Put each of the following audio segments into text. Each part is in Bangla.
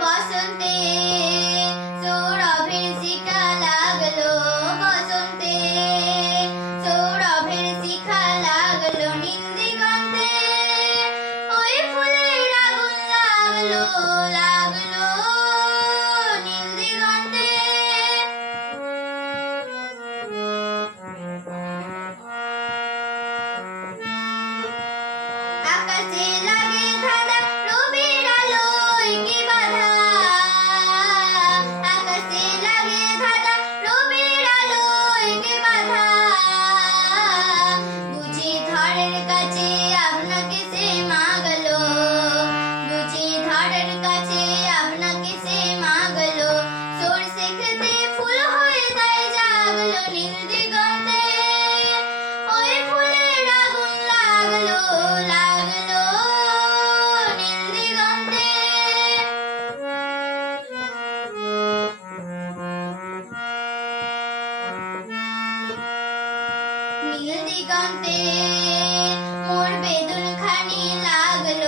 বসন্তে সৌরভের শিখা লাগল। I see Godzilla. নীল দিগন্তে মোর বেদুন খানি লাগল।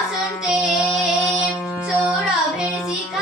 왔을 때 서로 별식